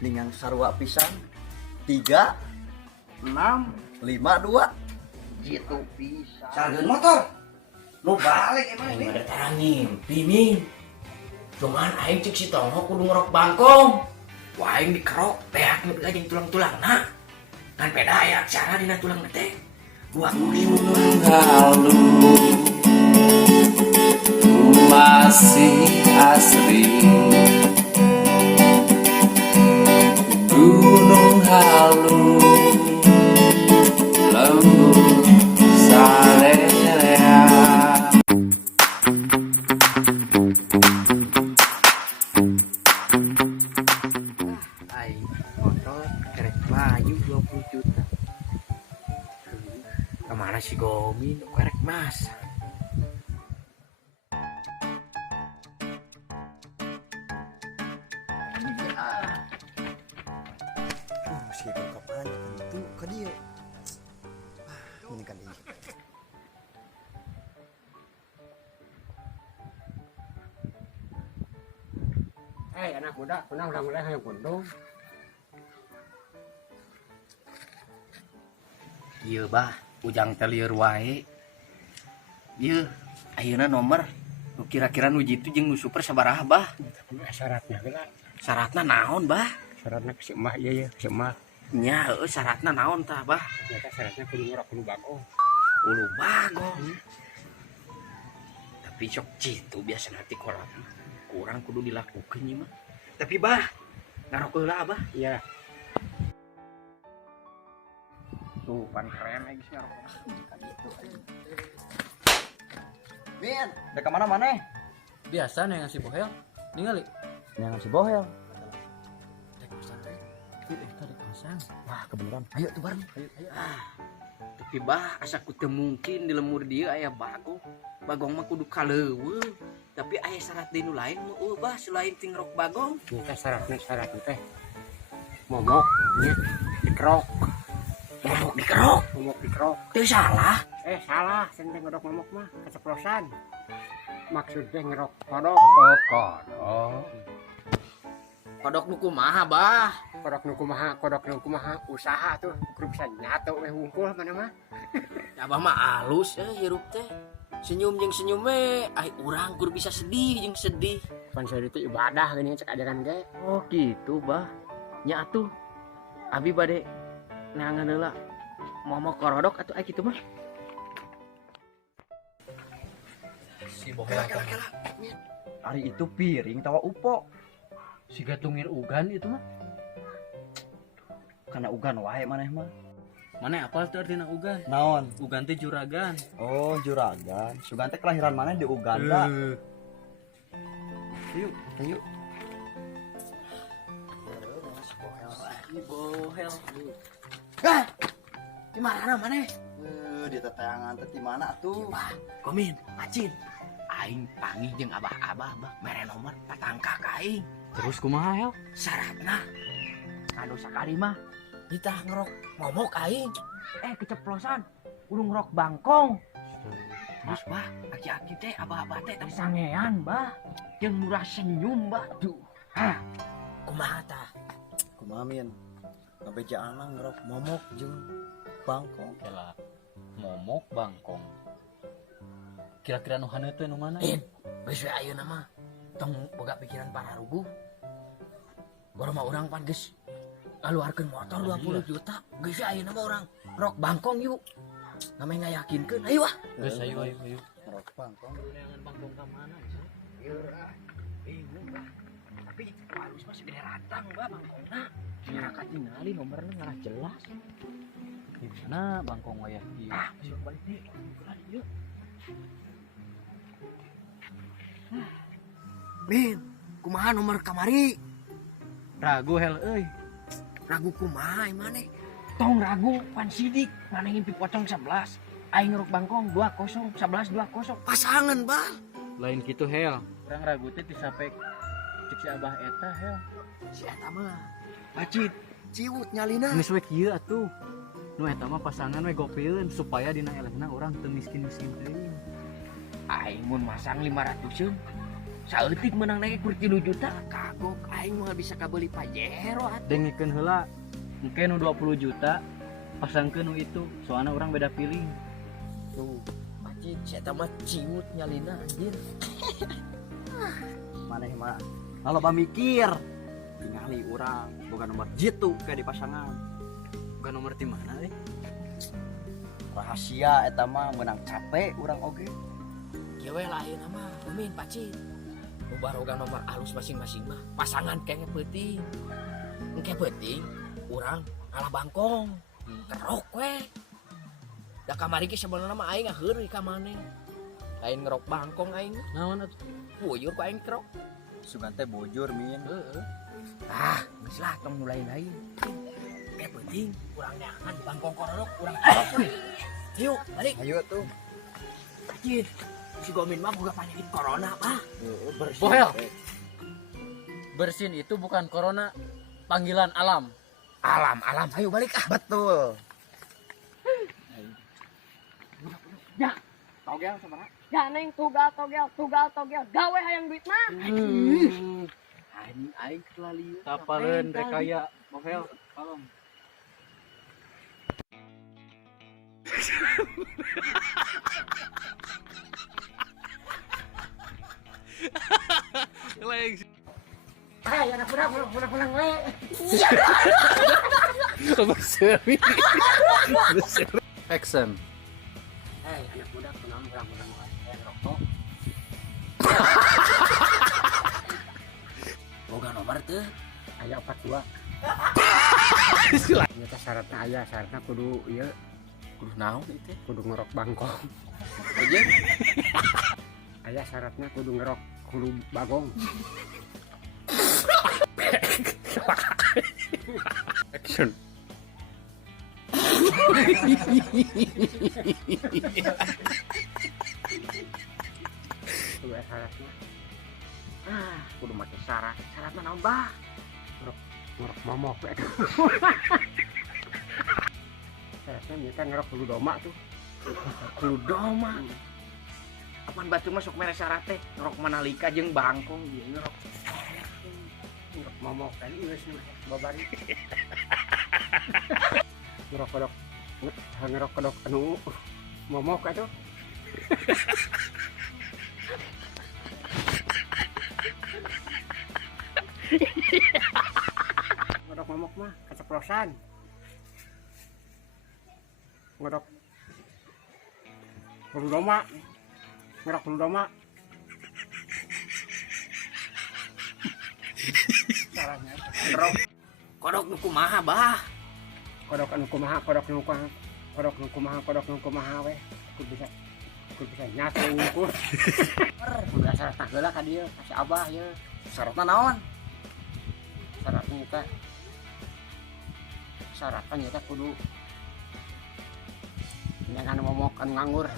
Ningang sarua pisan 3 6 5 2 gitu pisan. Sargeun motor. Nu balik emang Aing ada tarang ngimpi Min. Cuman aing cek si Tongo kudu ngerok bangkong. Wah aing dikerok teak nu gajeng tulang-tulangna. Kan beda aya aksara dina tulang teh. Gua Halu masih asri Gunung Halu lembut salea aing motor kerek maju 20 juta. Kemana si Gomin kerek mas? Si kapan itu ke dia. Ini kan dia. anak muda, kunang udah hayang pundung. Ieu bah, ujang teh lieur wae. Ieu ayeuna nomor nu kira-kira nu jitu jeung nu super sabaraha bah? Syaratnya geula. Syaratna naon bah? Syaratnya ke si emak ieu ya, ke si emak. Nya heueuh syaratna naon tah bah? Nyata syaratnya kudu ngorok kudu bagong. Ulu bagong. Tapi sok citu biasa nanti kurang kudu dilakukeun ieu mah. Tapi bah, ngarok heula abah. Iya. Tuh pan keren lagi sih ngarok. Min, udah kemana mana? Biasa nih ngasih bohel ningali Yang si Bohel. tadi pasang. Wah, kebenaran. Ayo tuh bareng. Tapi bah asa ku teu mungkin di lemur dieu aya bagong. Bagong mah kudu kaleuweung. Tapi aya syarat di nu lain meueuh bah selain ting rok bagong. Nyata syaratnya teh. Momok nya dikerok. Momok dikerok. Momok dikerok. Teu salah. Salah, senteng ngerok momok mah keceplosan. Maksudnya ngerok kodok. Oh, kodok. Kodok nu kumaha bah? Kodok nu kumaha usaha tuh kudu bisa nyato we hungkul mana mah. Abah mah alus hirup teh. Senyum jeung senyum we, urang kudu bisa sedih jeung sedih. Pan saya itu ibadah gini cek ajaran ge. Oh gitu bah. Nya atuh. Abi bade neangan heula momok korodok atuh aya kitu mah. Si bohel Hari itu piring tawa upo. si gatungir ugan itu mah. Karena ugan wae maneh mah. Mana apal tuh artina ugan? Naon? Ugan teh juragan. Oh, juragan. Sugan teh kelahiran mana di Uganda. Yuk. Ayo. Bohel. Hah? Di mana maneh? Di teteangan teh di mana tuh? Wah, Komin, Acin. Aing panggil jeung abah-abah bah mere nomor patangka ka aing. Terus kumaha hel? Syaratna kado sakali mah ditah ngerok momok aing. Keceplosan kudu ngerok bangkong. Terus bah, aki-aki teh abah-abah teh tapi sangean bah. Jeung murah senyum bah. Duh. Kumaha tah? Kumaha min? Ngabejaan mah ngerok momok jeung bangkong. Kela momok bangkong. Kira-kira nu haneu teh nu mana? Geus we ayeuna mah tong boga pikiran pararuguh. Baru mah urang pan geus ngaluarkeun motor 20 juta. Geus we ayeuna mah urang rok bangkong yuk. Ngameh ngayakinkeun. Ayo ah. Geus ayo. Ngerok bangkong. Neangan bangkong ka mana? Bingung bah. Tapi harus mah segede rantang bah bangkongna. Masyarakat ningali nomorna ngarah jelas. Gimana bangkong wayah ieu? Masih balik deh. Yuk. Min, kumaha nomor kamari? Ragu hel euy. Ragu kumaha maneh? Tong ragu pan sidik, maneh ngimpi pocong 11. Aing ngeruk bangkong 20, 11 20. Pasangan, Bang. Lain kitu hel. Urang ragu teh disapek cek si abah eta hel. Si eta mah pacit, ciut nyalina. Geus we kieu atuh. Nu eta mah pasangan we gopieun supaya dina elehna urang teu miskin-miskin teuing. Aing mun masang 500-eun Saeutik menang naik kur 3 juta. Kagok aing mah bisa kabeli Pajero atuh. Dengikeun heula engke nu 20 juta pasangkeun nu itu soalnya orang beda pilih. Tuh, anjing saya mah ciut nyalina anjir. Maneh mah kalau mikir tingali urang boga nomor jitu kayak di pasangan. Bukan nomor di mana Rahasia eta mah menang capek urang oge. Kieu we lain mah Amin pacit. Boga nomor alus masing-masing mah pasangan kenge penting. Engke penting urang kalah bangkong. Kerok we. Da kamari ge sebenarnya mah aing ngaheureuy ka maneh. Lain ngerok bangkong aing. naon atuh Buyur ku aing kerok. Sugan teh bujur min. Heeh. Ah, geus lah tong mulai lain. Engke penting urang neangan bangkong korok urang kerok we. Ayo, balik. Ayo tuh. Anjir. Si Gomin mah boga penyakit corona mah. Bersih. Bohel. Bersin itu bukan corona, panggilan alam. Alam, ayo balik ah. Betul. Ya, togel sabaraha? Ya neng tugal togel gawe hayang duit mah. Anjing aing kelalieu. Tapareun rekaya Bohel, kalong. Ay, anak pulang we. Action. Hey, anak muda pulang we. Rokok. Boga nomor teu. Aya 42. Nyata syaratna aya, syaratna kudu ieu, Kudu naon itu? kudu ngerok bangkong. Aja. Aya syaratna kudu ngerok hulu bagong. Action. Kudu aya syaratna. Kudu make syarat. Syaratna naon bah? Ngerok momok we. Syaratna nyata ngerok hulu doma tuh. Kudu doma. Apaan batu masuk mere syarat teh? Ngerok manalika jeung bangkong ieu ngerok. Ngerok momok kan geus babari. Ngerok kodok. Ngerok kodok anu momok atuh. Ngerok momok mah keceplosan. Ngerok hulu doma. Ngerok hulu doma. Caranya Ngerok kodok nu kumaha bah? kodok anu kumaha we. Aku bisa nyatu unggul. Udah syaratna geula ka dieu, kasih abah ye. Syaratna naon? Syaratnya nyata kudu jangan momok anu nganggur.